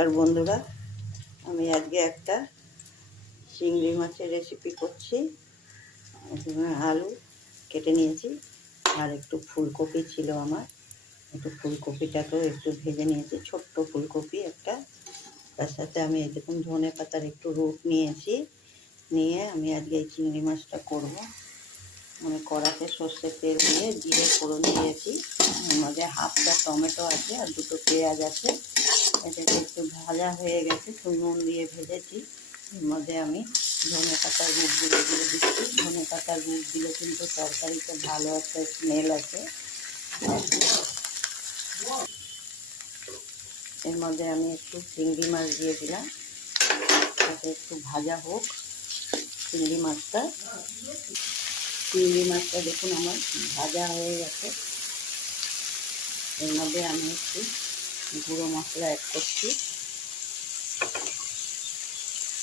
আর বন্ধুরা, আমি আজকে একটা চিংড়ি মাছের রেসিপি করছি। আলু কেটে নিয়েছি আর একটু ফুলকপি ছিল আমার, একটু ফুলকপিটাকেও একটু ভেজে নিয়েছি, ছোট্ট ফুলকপি একটা। তার সাথে আমি এরকম ধনে পাতার একটু রুট নিয়েছি, নিয়ে আমি আজকে এই চিংড়ি মাছটা করব। আমি কড়াতে সর্ষের তেল দিয়ে জিরে ফোড়ন দিয়েছি, এর মধ্যে হাফটা টমেটো আছে আর দুটো পেঁয়াজ আছে। এটাকে একটু ভাজা হয়ে গেছে, নুন দিয়ে ভেজেছি। এর মধ্যে আমি ধনে পাতার রুটগুলো দিয়ে দিচ্ছি। ধনে পাতার রুট দিলে কিন্তু তরকারিতে ভালো একটা স্মেল আছে। এর মধ্যে আমি একটু চিংড়ি মাছ দিয়ে দিলাম, তাতে একটু ভাজা হোক চিংড়ি মাছটা। চিংড়ি মাছটা দেখুন আমার ভাজা হয়ে গেছে। এর মধ্যে আমি একটু গুঁড়ো মশলা অ্যাড করছি।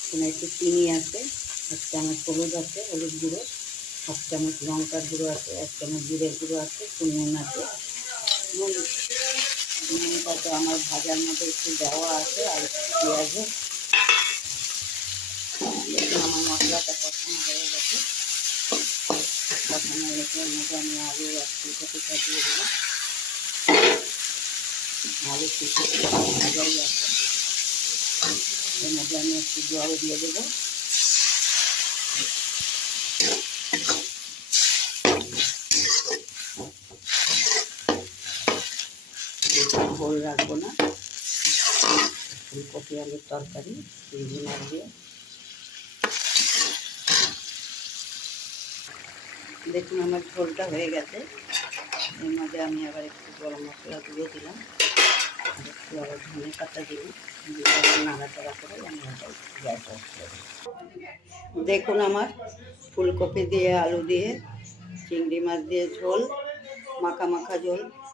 এখানে একটু চিনি আছে, 1 চামচ হলুদ আছে, হলুদ গুঁড়ো 1 চামচ, লঙ্কার গুঁড়ো আছে 1 চামচ, জিরের গুঁড়ো আছে, একটু নুন আছে। নুনটা তো আমার ভাজার মধ্যে একটু দেওয়া আছে, আর পেঁয়াজে দেখুন আমার মশলাটা কষানো হয়ে গেছে। কষানো রেখে এর মধ্যে আমি আলু আর ফুলকপিটা দিয়ে দিলাম। আলু ফুলকপি ভাজাই আছে, এর মধ্যে আমি একটু জল দিয়ে দেবো। ঝোল রাখবো না, ফুলকপি আলুর তরকারি চিংড়ি মাছ দিয়ে। দেখুন আমার ঝোলটা হয়ে গেছে। এর মধ্যে আমি আবার একটু গরম মশলা গুঁড়ো দিলাম, একটু আবার ধনে পাতা দিলাম, নাড়াচাড়া করে আমি গ্যাস অফ করে দিই। দেখুন আমার ফুলকপি দিয়ে আলু দিয়ে চিংড়ি মাছ দিয়ে ঝোল, মাখা মাখা ঝোল